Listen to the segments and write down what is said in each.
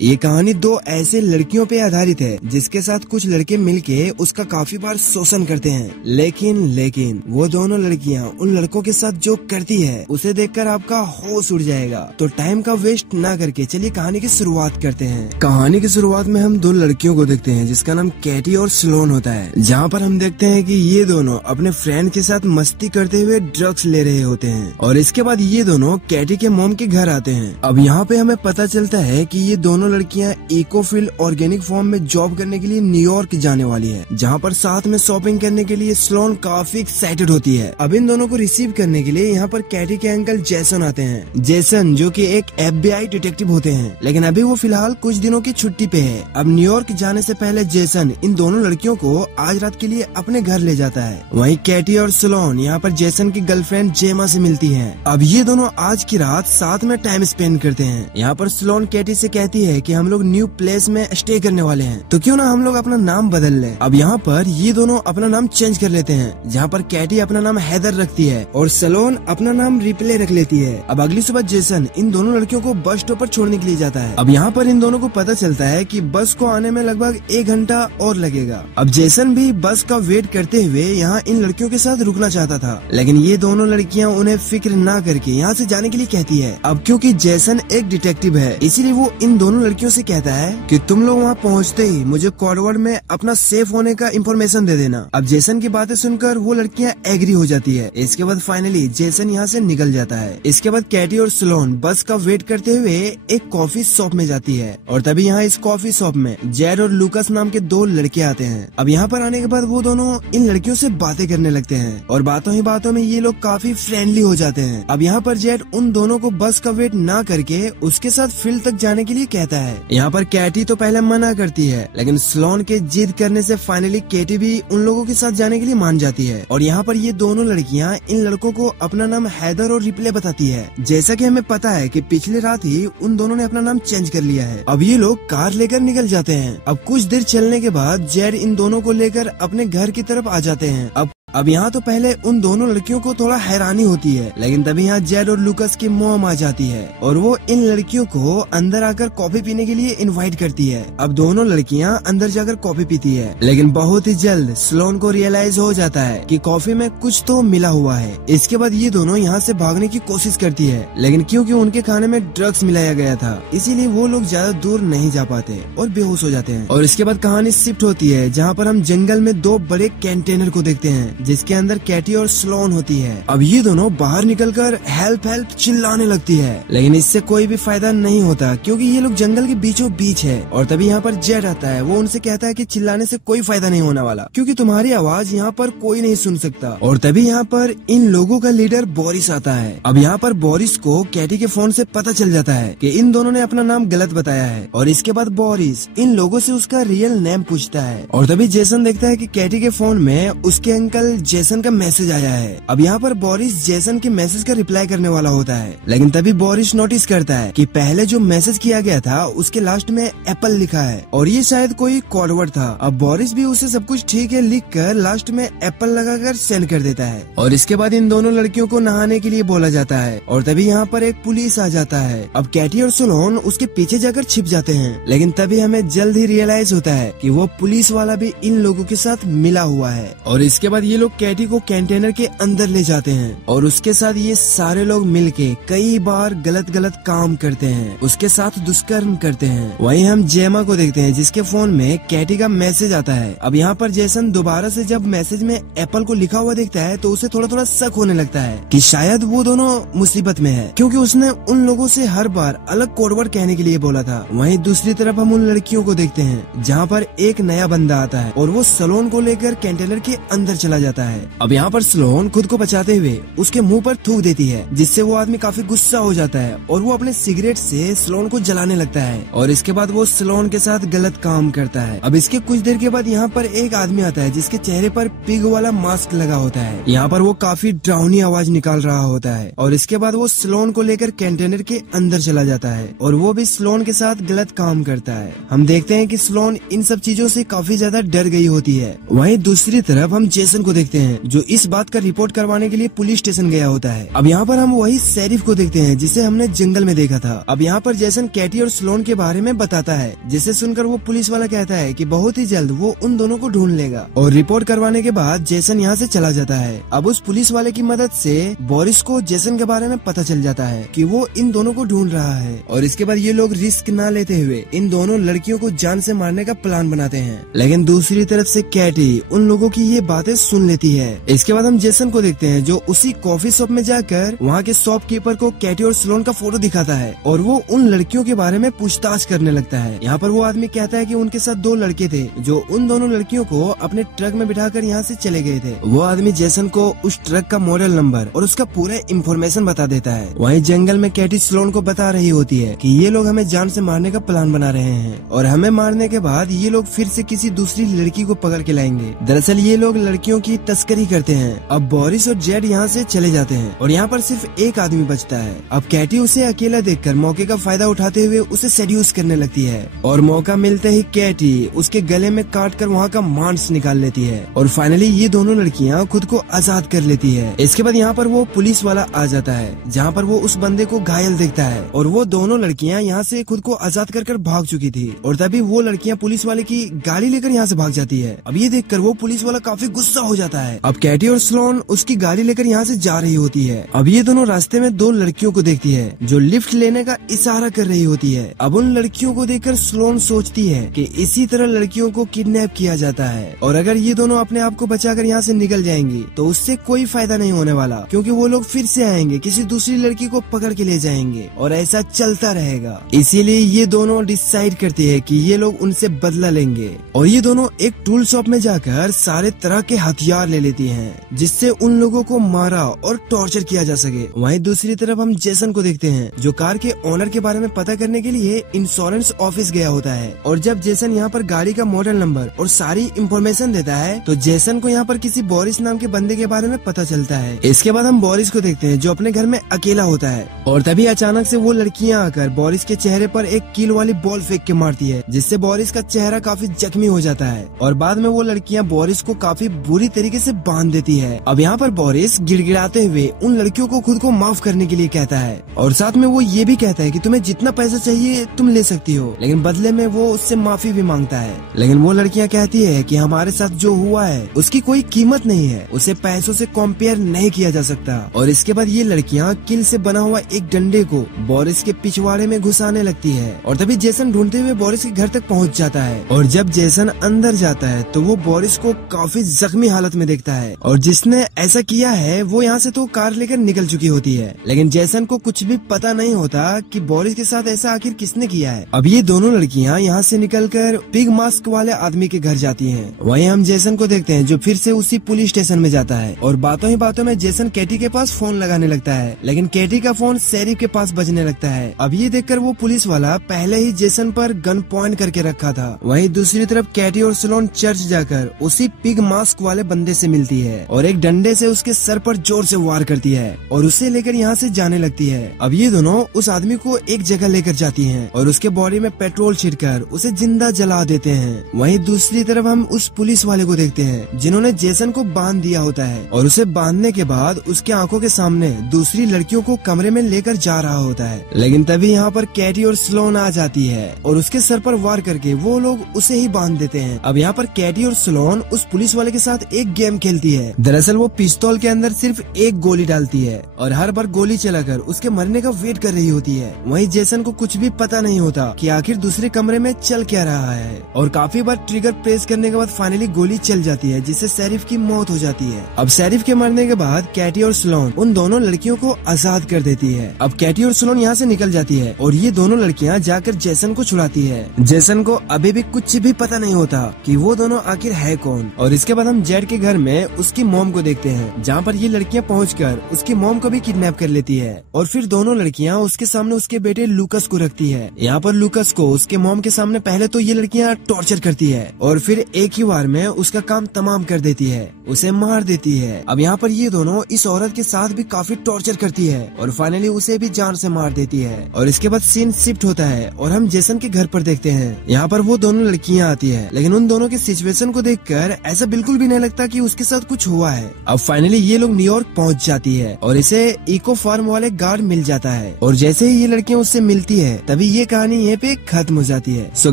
ये कहानी दो ऐसे लड़कियों पे आधारित है जिसके साथ कुछ लड़के मिलके उसका काफी बार शोषण करते हैं, लेकिन वो दोनों लड़कियां उन लड़कों के साथ जो करती है उसे देखकर आपका होश उड़ जाएगा। तो टाइम का वेस्ट ना करके चलिए कहानी की शुरुआत करते हैं। कहानी की शुरुआत में हम दो लड़कियों को देखते हैं जिसका नाम कैटी और स्लोन होता है, जहाँ पर हम देखते हैं कि ये दोनों अपने फ्रेंड के साथ मस्ती करते हुए ड्रग्स ले रहे होते हैं और इसके बाद ये दोनों कैटी के मॉम के घर आते हैं। अब यहाँ पे हमें पता चलता है कि ये दोनों लड़कियाँ इकोफील्ड ऑर्गेनिक फार्म में जॉब करने के लिए न्यूयॉर्क जाने वाली है, जहाँ पर साथ में शॉपिंग करने के लिए स्लोन काफी एक्साइटेड होती है। अब इन दोनों को रिसीव करने के लिए यहाँ पर कैटी के अंकल जेसन आते हैं। जेसन जो कि एक FBI डिटेक्टिव होते हैं, लेकिन अभी वो फिलहाल कुछ दिनों की छुट्टी पे है। अब न्यूयॉर्क जाने से पहले जेसन इन दोनों लड़कियों को आज रात के लिए अपने घर ले जाता है। वहीं कैटी और स्लोन यहाँ पर जेसन की गर्लफ्रेंड जेमा से मिलती है। अब ये दोनों आज की रात साथ में टाइम स्पेंड करते हैं। यहाँ पर स्लोन कैटी से कहती है कि हम लोग न्यू प्लेस में स्टे करने वाले हैं, तो क्यों ना हम लोग अपना नाम बदल लें। अब यहाँ पर ये दोनों अपना नाम चेंज कर लेते हैं, जहाँ पर कैटी अपना नाम हैदर रखती है और स्लोन अपना नाम रिप्ले रख लेती है। अब अगली सुबह जेसन इन दोनों लड़कियों को बस स्टॉप पर छोड़ने के लिए जाता है। अब यहाँ पर इन दोनों को पता चलता है कि बस को आने में लगभग 1 घंटा और लगेगा। अब जेसन भी बस का वेट करते हुए यहाँ इन लड़कियों के साथ रुकना चाहता था, लेकिन ये दोनों लड़कियाँ उन्हें फिक्र न करके यहाँ से जाने के लिए कहती है। अब क्योंकि जेसन एक डिटेक्टिव है, इसीलिए वो इन दोनों लड़कियों से कहता है कि तुम लोग वहाँ पहुँचते ही मुझे कोडवर्ड में अपना सेफ होने का इन्फॉर्मेशन दे देना। अब जेसन की बातें सुनकर वो लड़कियाँ एग्री हो जाती है। इसके बाद फाइनली जेसन यहाँ से निकल जाता है। इसके बाद कैटी और स्लोन बस का वेट करते हुए एक कॉफी शॉप में जाती है और तभी यहाँ इस कॉफी शॉप में जेड और लूकस नाम के 2 लड़के आते हैं। अब यहाँ पर आने के बाद वो दोनों इन लड़कियों से बातें करने लगते हैं और बातों ही बातों में ये लोग काफी फ्रेंडली हो जाते हैं। अब यहाँ पर जेड उन दोनों को बस का वेट ना करके उसके साथ फील्ड तक जाने के लिए कहता है। यहाँ पर कैटी तो पहले मना करती है, लेकिन स्लोन के जिद करने से फाइनली कैटी भी उन लोगों के साथ जाने के लिए मान जाती है। और यहाँ पर ये दोनों लड़कियाँ इन लड़कों को अपना नाम हैदर और रिप्ले बताती है, जैसा कि हमें पता है कि पिछली रात ही उन दोनों ने अपना नाम चेंज कर लिया है। अब ये लोग कार लेकर निकल जाते हैं। अब कुछ देर चलने के बाद जेड इन दोनों को लेकर अपने घर की तरफ आ जाते हैं। अब यहाँ तो पहले उन दोनों लड़कियों को थोड़ा हैरानी होती है, लेकिन तभी यहाँ जेड और लूकस की मॉम आ जाती है और वो इन लड़कियों को अंदर आकर कॉफी पीने के लिए इनवाइट करती है। अब दोनों लड़कियाँ अंदर जाकर कॉफी पीती है, लेकिन बहुत ही जल्द स्लोन को रियलाइज हो जाता है कि कॉफी में कुछ तो मिला हुआ है। इसके बाद ये दोनों यहाँ से भागने की कोशिश करती है, लेकिन क्योंकि उनके खाने में ड्रग्स मिलाया गया था, इसीलिए वो लोग ज्यादा दूर नहीं जा पाते और बेहोश हो जाते हैं। और इसके बाद कहानी शिफ्ट होती है, जहाँ पर हम जंगल में 2 बड़े कंटेनर को देखते हैं जिसके अंदर कैटी और स्लोन होती है। अब ये दोनों बाहर निकलकर हेल्प हेल्प चिल्लाने लगती है, लेकिन इससे कोई भी फायदा नहीं होता क्योंकि ये लोग जंगल के बीचों बीच है। और तभी यहाँ पर जेड आता है। वो उनसे कहता है कि चिल्लाने से कोई फायदा नहीं होने वाला क्योंकि तुम्हारी आवाज यहाँ पर कोई नहीं सुन सकता। और तभी यहाँ पर इन लोगों का लीडर बोरिस आता है। अब यहाँ पर बोरिस को कैटी के फोन से पता चल जाता है कि इन दोनों ने अपना नाम गलत बताया है और इसके बाद बोरिस इन लोगों से उसका रियल नेम पूछता है। और तभी जेसन देखता है कि कैटी के फोन में उसके अंकल जेसन का मैसेज आया है। अब यहाँ पर बोरिस जेसन के मैसेज का रिप्लाई करने वाला होता है, लेकिन तभी बोरिस नोटिस करता है कि पहले जो मैसेज किया गया था उसके लास्ट में एप्पल लिखा है और ये शायद कोई कोडवर्ड था। अब बोरिस भी उसे सब कुछ ठीक है लिख कर लास्ट में एप्पल लगाकर सेंड कर देता है। और इसके बाद इन दोनों लड़कियों को नहाने के लिए बोला जाता है और तभी यहाँ पर एक पुलिस आ जाता है। अब कैटी और स्लोन उसके पीछे जाकर छिप जाते हैं, लेकिन तभी हमें जल्द ही रियलाइज होता है कि वो पुलिस वाला भी इन लोगों के साथ मिला हुआ है। और इसके बाद ये लोग कैटी को कंटेनर के अंदर ले जाते हैं और उसके साथ ये सारे लोग मिलके कई बार गलत काम करते हैं, उसके साथ दुष्कर्म करते हैं। वहीं हम जेमा को देखते हैं जिसके फोन में कैटी का मैसेज आता है। अब यहाँ पर जेसन दोबारा से जब मैसेज में एप्पल को लिखा हुआ देखता है तो उसे थोड़ा शक होने लगता है कि शायद वो दोनों मुसीबत में है, क्योंकि उसने उन लोगों से हर बार अलग कोडवर्ड कहने के लिए बोला था। वहीं दूसरी तरफ हम उन लड़कियों को देखते हैं जहाँ पर एक नया बंदा आता है और वो स्लोन को लेकर कंटेनर के अंदर चला जाता है। अब यहाँ पर स्लोन खुद को बचाते हुए उसके मुंह पर थूक देती है, जिससे वो आदमी काफी गुस्सा हो जाता है और वो अपने सिगरेट से स्लोन को जलाने लगता है और इसके बाद वो स्लोन के साथ गलत काम करता है। अब इसके कुछ देर के बाद यहाँ पर एक आदमी आता है जिसके चेहरे पर पिग वाला मास्क लगा होता है। यहाँ पर वो काफी डरावनी आवाज निकाल रहा होता है और इसके बाद वो स्लोन को लेकर कंटेनर के अंदर चला जाता है और वो भी स्लोन के साथ गलत काम करता है। हम देखते हैं कि स्लोन इन सब चीजों से काफी ज्यादा डर गई होती है। वहीं दूसरी तरफ हम जेसन को देखते हैं जो इस बात का रिपोर्ट करवाने के लिए पुलिस स्टेशन गया होता है। अब यहाँ पर हम वही शेरिफ को देखते हैं जिसे हमने जंगल में देखा था। अब यहाँ पर जेसन कैटी और स्लोन के बारे में बताता है, जिसे सुनकर वो पुलिस वाला कहता है कि बहुत ही जल्द वो उन दोनों को ढूंढ लेगा। और रिपोर्ट करवाने के बाद जेसन यहाँ से चला जाता है। अब उस पुलिस वाले की मदद से बोरिस को जेसन के बारे में पता चल जाता है कि वो इन दोनों को ढूंढ रहा है। और इसके बाद ये लोग रिस्क न लेते हुए इन दोनों लड़कियों को जान से मारने का प्लान बनाते हैं। लेकिन दूसरी तरफ से कैटी उन लोगों की ये बातें सुन लेती है। इसके बाद हम जेसन को देखते हैं जो उसी कॉफी शॉप में जाकर वहाँ के शॉपकीपर को कैटी और स्लोन का फोटो दिखाता है और वो उन लड़कियों के बारे में पूछताछ करने लगता है। यहाँ पर वो आदमी कहता है कि उनके साथ 2 लड़के थे जो उन दोनों लड़कियों को अपने ट्रक में बिठाकर यहाँ से चले गए थे। वो आदमी जेसन को उस ट्रक का मॉडल नंबर और उसका पूरा इन्फॉर्मेशन बता देता है। वहीं जंगल में कैटी स्लोन को बता रही होती है कि ये लोग हमें जान से मारने का प्लान बना रहे हैं और हमें मारने के बाद ये लोग फिर से किसी दूसरी लड़की को पकड़ के लाएंगे। दरअसल ये लोग लड़कियों की तस्करी करते हैं। अब बोरिस और जेड यहाँ से चले जाते हैं और यहाँ पर सिर्फ एक आदमी बचता है। अब कैटी उसे अकेला देखकर मौके का फायदा उठाते हुए उसे सेड्यूस करने लगती है और मौका मिलते ही कैटी उसके गले में काट कर वहाँ का मांस निकाल लेती है और फाइनली ये दोनों लड़कियाँ खुद को आजाद कर लेती है। इसके बाद यहाँ पर वो पुलिस वाला आ जाता है जहाँ पर वो उस बंदे को घायल देखता है और वो दोनों लड़कियाँ यहाँ से खुद को आजाद कर भाग चुकी थी और तभी वो लड़कियाँ पुलिस वाले की गाड़ी लेकर यहाँ से भाग जाती है। अब ये देखकर वो पुलिस वाला काफी गुस्सा हो जाता है। अब कैटी और स्लोन उसकी गाड़ी लेकर यहाँ से जा रही होती है। अब ये दोनों रास्ते में 2 लड़कियों को देखती है जो लिफ्ट लेने का इशारा कर रही होती है। अब उन लड़कियों को देखकर स्लोन सोचती है कि इसी तरह लड़कियों को किडनैप किया जाता है और अगर ये दोनों अपने आप को बचाकर यहाँ से निकल जाएंगी तो उससे कोई फायदा नहीं होने वाला, क्योंकि वो लोग फिर से आएंगे, किसी दूसरी लड़की को पकड़ के ले जाएंगे और ऐसा चलता रहेगा। इसीलिए ये दोनों डिसाइड करती है कि ये लोग उनसे बदला लेंगे और ये दोनों एक टूल शॉप में जाकर सारे तरह के हथियार ले लेती हैं जिससे उन लोगों को मारा और टॉर्चर किया जा सके। वहीं दूसरी तरफ हम जेसन को देखते हैं जो कार के ओनर के बारे में पता करने के लिए इंश्योरेंस ऑफिस गया होता है और जब जेसन यहाँ पर गाड़ी का मॉडल नंबर और सारी इंफॉर्मेशन देता है तो जेसन को यहाँ पर किसी बोरिस नाम के बंदे के बारे में पता चलता है। इसके बाद हम बोरिस को देखते हैं जो अपने घर में अकेला होता है और तभी अचानक से वो लड़कियाँ आकर बोरिस के चेहरे पर एक कील वाली बॉल फेंक के मारती है जिससे बोरिस का चेहरा काफी जख्मी हो जाता है और बाद में वो लड़कियां बोरिस को काफी बुरी तरीके से बांध देती है। अब यहाँ पर बोरिस गिड़गिड़ाते हुए उन लड़कियों को खुद को माफ करने के लिए कहता है और साथ में वो ये भी कहता है कि तुम्हें जितना पैसा चाहिए तुम ले सकती हो, लेकिन बदले में वो उससे माफी भी मांगता है। लेकिन वो लड़कियां कहती है कि हमारे साथ जो हुआ है उसकी कोई कीमत नहीं है, उसे पैसों से कंपेयर नहीं किया जा सकता। और इसके बाद ये लड़कियां किल से बना हुआ एक डंडे को बोरिस के पिछवाड़े में घुसाने लगती है और तभी जेसन ढूंढते हुए बोरिस के घर तक पहुँच जाता है और जब जेसन अंदर जाता है तो वो बोरिस को काफी जख्मी हालत में देखता है और जिसने ऐसा किया है वो यहाँ से तो कार लेकर निकल चुकी होती है। लेकिन जेसन को कुछ भी पता नहीं होता कि बोरिस के साथ ऐसा आखिर किसने किया है। अब ये दोनों लड़कियाँ यहाँ से निकलकर पिग मास्क वाले आदमी के घर जाती हैं। वहीं हम जेसन को देखते हैं जो फिर से उसी पुलिस स्टेशन में जाता है और बातों ही बातों में जेसन कैटी के पास फोन लगाने लगता है, लेकिन कैटी का फोन शेरिफ के पास बजने लगता है। अब ये देखकर वो पुलिस वाला पहले ही जेसन पर गन पॉइंट करके रखा था। वहीं दूसरी तरफ कैटी और स्लोन चर्च जाकर उसी पिग मास्क वाले बंदे से मिलती है और एक डंडे से उसके सर पर जोर से वार करती है और उसे लेकर यहाँ से जाने लगती है। अब ये दोनों उस आदमी को एक जगह लेकर जाती हैं और उसके बॉडी में पेट्रोल छिड़कर उसे जिंदा जला देते हैं। वहीं दूसरी तरफ हम उस पुलिस वाले को देखते हैं जिन्होंने जेसन को बांध दिया होता है और उसे बांधने के बाद उसके आंखों के सामने दूसरी लड़कियों को कमरे में लेकर जा रहा होता है। लेकिन तभी यहाँ पर कैटी और स्लोन आ जाती है और उसके सर पर वार करके वो लोग उसे ही बांध देते हैं। अब यहाँ पर कैटी और स्लोन उस पुलिस वाले के साथ एक गेम खेलती है। दरअसल वो पिस्तौल के अंदर सिर्फ एक गोली डालती है और हर बार गोली चलाकर उसके मरने का वेट कर रही होती है। वहीं जेसन को कुछ भी पता नहीं होता कि आखिर दूसरे कमरे में चल क्या रहा है और काफी बार ट्रिगर प्रेस करने के बाद फाइनली गोली चल जाती है जिससे शेरिफ की मौत हो जाती है। अब शेरिफ के मरने के बाद कैटी और स्लोन उन दोनों लड़कियों को आजाद कर देती है। अब कैटी और स्लोन यहाँ से निकल जाती है और ये दोनों लड़कियाँ जाकर जेसन को छुड़ाती है। जेसन को अभी भी कुछ भी पता नहीं होता कि वो दोनों आखिर है कौन। और इसके बाद हम जेड के घर में उसकी मॉम को देखते हैं जहाँ पर ये लड़कियाँ पहुंचकर उसकी मॉम को भी किडनैप कर लेती है और फिर दोनों लड़कियाँ उसके सामने उसके बेटे लूकस को रखती है। यहाँ पर लूकस को उसके मॉम के सामने पहले तो ये लड़कियाँ टॉर्चर करती है और फिर एक ही बार में उसका काम तमाम कर देती है, उसे मार देती है। अब यहाँ पर ये दोनों इस औरत के साथ भी काफी टॉर्चर करती है और फाइनली उसे भी जान से मार देती है। और इसके बाद सीन शिफ्ट होता है और हम जेसन के घर पर देखते हैं। यहाँ पर वो दोनों लड़कियाँ आती है, लेकिन उन दोनों के सिचुएशन को देखकर ऐसा बिल्कुल भी नहीं लगता लगता कि उसके साथ कुछ हुआ है। अब फाइनली ये लोग न्यूयॉर्क पहुंच जाती है और इसे इको फार्म वाले गार्ड मिल जाता है और जैसे ही ये लड़कियां उससे मिलती है तभी ये कहानी यहीं पे खत्म हो जाती है। सो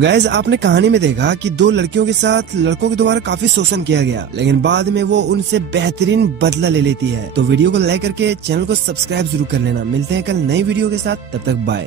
गाइस, आपने कहानी में देखा कि दो लड़कियों के साथ लड़कों के द्वारा काफी शोषण किया गया, लेकिन बाद में वो उनसे बेहतरीन बदला ले लेती है। तो वीडियो को लाइक करके चैनल को सब्सक्राइब जरूर कर लेना। मिलते हैं कल नई वीडियो के साथ, तब तक बाय।